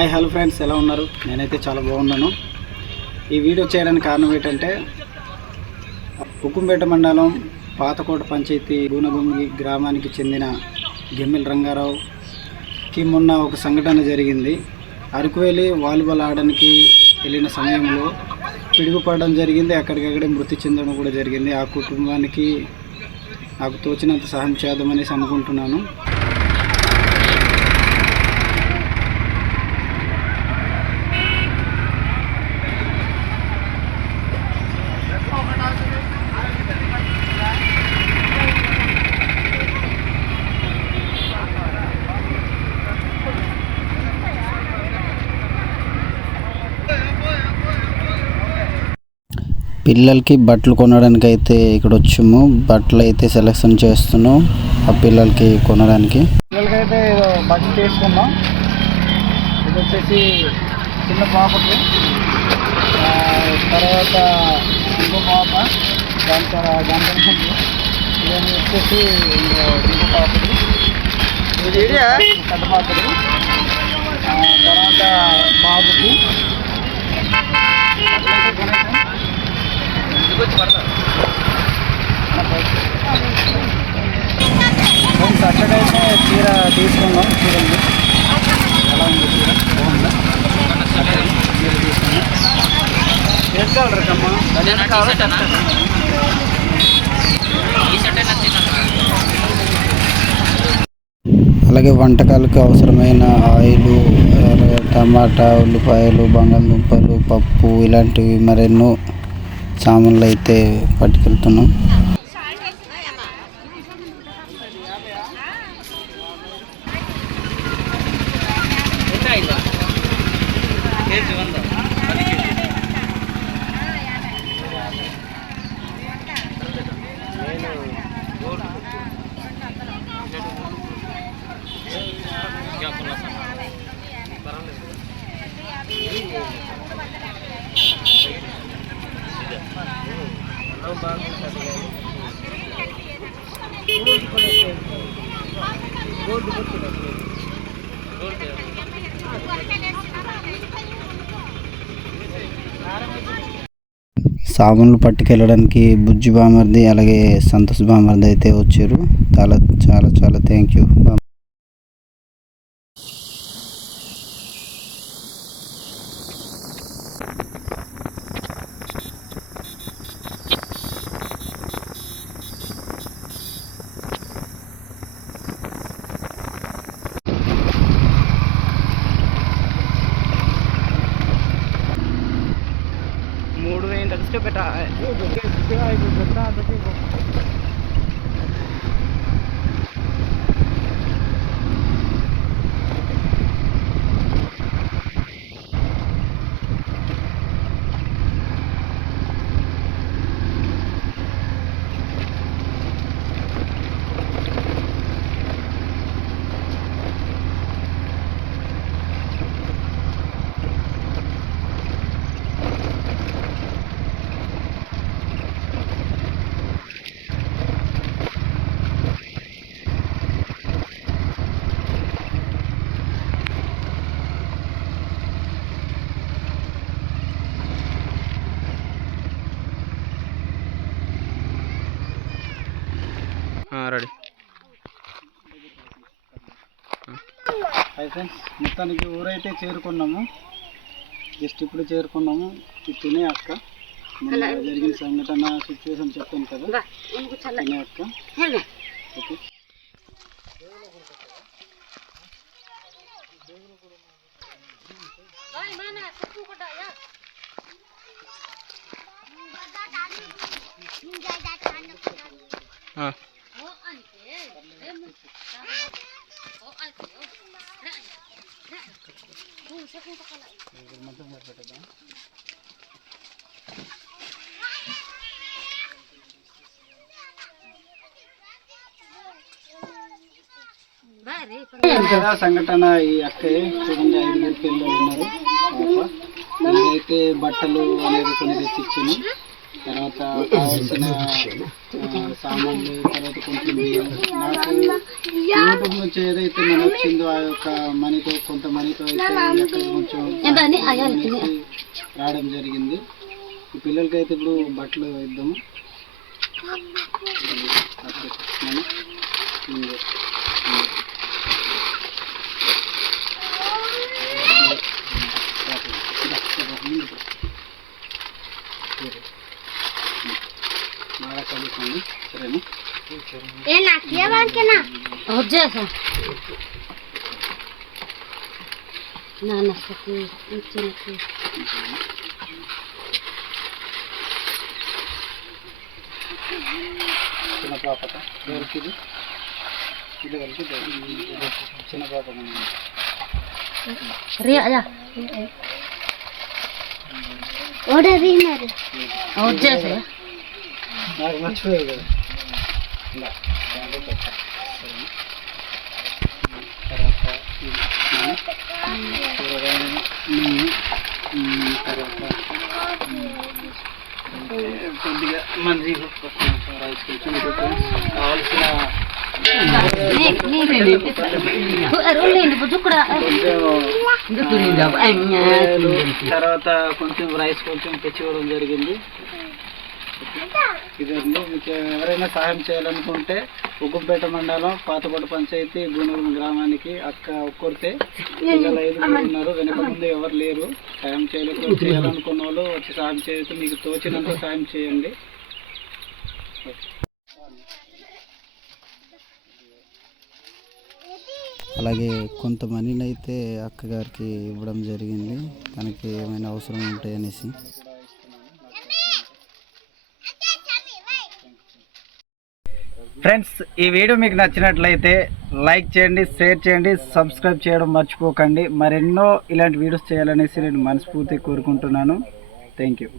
Hi hello friends ఎలా ఉన్నారు? నేనైతే చాలా బాగున్నాను. ఈ వీడియో చేయడానికి కారణం ఏంటంటే ఉక్కుంపేట మండలం పాతకోట పంచాయతీ గూనగుమ్మి గ్రామానికి చెందిన గెమ్మిల్ రంగారావుకి మొన్న ఒక సంఘటన జరిగింది. అరకు వెళ్ళి వాలీబాల్ ఆడడానికి వెళ్ళిన సమయంలో పిడుగుపడడం జరిగింది. అక్కడికక్కడే మృతి చెందడం కూడా జరిగింది. ఆ కుటుంబానికి నాకు తోచినంత సహాయం చేద్దామనేసి అనుకుంటున్నాను. పిల్లలకి బట్టలు కొనడానికి అయితే ఇక్కడ వచ్చాము బట్టలు అయితే సెలెక్షన్ చేస్తున్నాం ఆ పిల్లలకి కొనడానికి. పిల్లలకి అయితే ఏదో బట్టలు తీసుకున్నాం. ఇది వచ్చేసి చిన్న పాపకి. తర్వాత ఇంకో పాప దాని తర్వాత దాని తర్వాత ఇవన్నీ వచ్చేసి ఇంకో పాపకి. ఇది పెద్ద పాపది. ఆ, తర్వాత బాబుకి. తీసుకున్నాం ఉంది ఎలా ఉంది చీర బాగుందా? చీర తీసుకున్నాం ఏం కావాలి రకమ్మా అలాగే వంటకాలకు అవసరమైన ఆయిల్ టమాటా ఉల్లిపాయలు బంగాళదుంపలు పప్పు ఇలాంటివి మరెన్నో సామాన్లు అయితే పట్టుకెళ్తున్నాం. ಐದು ಕೆ ಜಿ ಒಂದು ಅದು ಕೆ ಜಿ ರೋಡ್ ಬರ್ತೀನಿ ರೋಡ್ సాబున్లు పట్టుకెళ్ళడానికి బుజ్జి బామర్ది అలాగే సంతోష్ బామర్ది అయితే వచ్చారు. చాలా చాలా చాలా thank you na do. Friends మొత్తానికి ఊరైతే చేరుకున్నాము. జస్ట్ ఇప్పుడు చేరుకున్నాము. తినే అక్క. జరిగిన సంఘటన సిచ్యువేషన్ చెప్పాను కదా. తినే అక్క. ఓకే. కదా సంఘటన ఈ అక్క చూడండి ఐదుగురు పిల్లలు ఉన్నారు. పాప బట్టలు అనేది కొన్ని తెచ్చిచ్చాను. తర్వాత కావాల్సిన ఆ, సామాన్లు తర్వాత కొంచెం నాకు యూట్యూబ్ నుంచి ఏదైతే మన వచ్చిందో ఆ యొక్క మనీతో కొంత మనీతో అయితే ఈ కొంచెం రావడం జరిగింది ఈ పిల్లలకి అయితే ఇప్పుడు బట్టలు ఇద్దాము మనం ఇంకో. బాగా చదువుకోండి సరేనా వచ్చేసా నాన్న ఇచ్చినట్టు చిన్న పాపక ఎవరికి ఇది ఇది వరకు చిన్న పాప రియా అయ్యా వచ్చేసా నాకు మర్చిపోయావు కదా ఇందా, దాంట్లో పెట్టా. సరేనా? తర్వాత ఇది నేను, కూరగాయలు, నేను, ఉమ్, తర్వాత ఉమ్, కొద్దిగా మంది రైస్ కొంచెం ఇది కావాల్సిన కొంచెం కూరగాయలు, తర్వాత కొంచెం రైస్ కొంచెం తెచ్చివ్వడం జరిగింది ఇదండి. మీకు ఎవరైనా సహాయం చేయాలనుకుంటే ఉగ్గుంపేట మండలం పాతపట్టు పంచాయతీ గూనూరు గ్రామానికి అక్క ఒక్కరితే పిల్లలు ఐదుగురు ఉన్నారు. వెనక ముందు ఎవరు లేరు. సాయం చేయలేదు చేయాలనుకున్న వాళ్ళు వచ్చి సాయం చేయొచ్చు. మీకు తోచినంత సాయం చేయండి. అలాగే కొంత మనీని అయితే అక్కగారికి ఇవ్వడం జరిగింది. తనకి ఏమైనా అవసరం ఉంటాయనేసి ఫ్రెండ్స్ ఈ వీడియో మీకు నచ్చినట్లయితే లైక్ చేయండి షేర్ చేయండి సబ్స్క్రైబ్ చేయడం మర్చిపోకండి. మరెన్నో ఇలాంటి వీడియోస్ చేయాలనేసి నేను మనస్ఫూర్తి కోరుకుంటున్నాను. Thank you.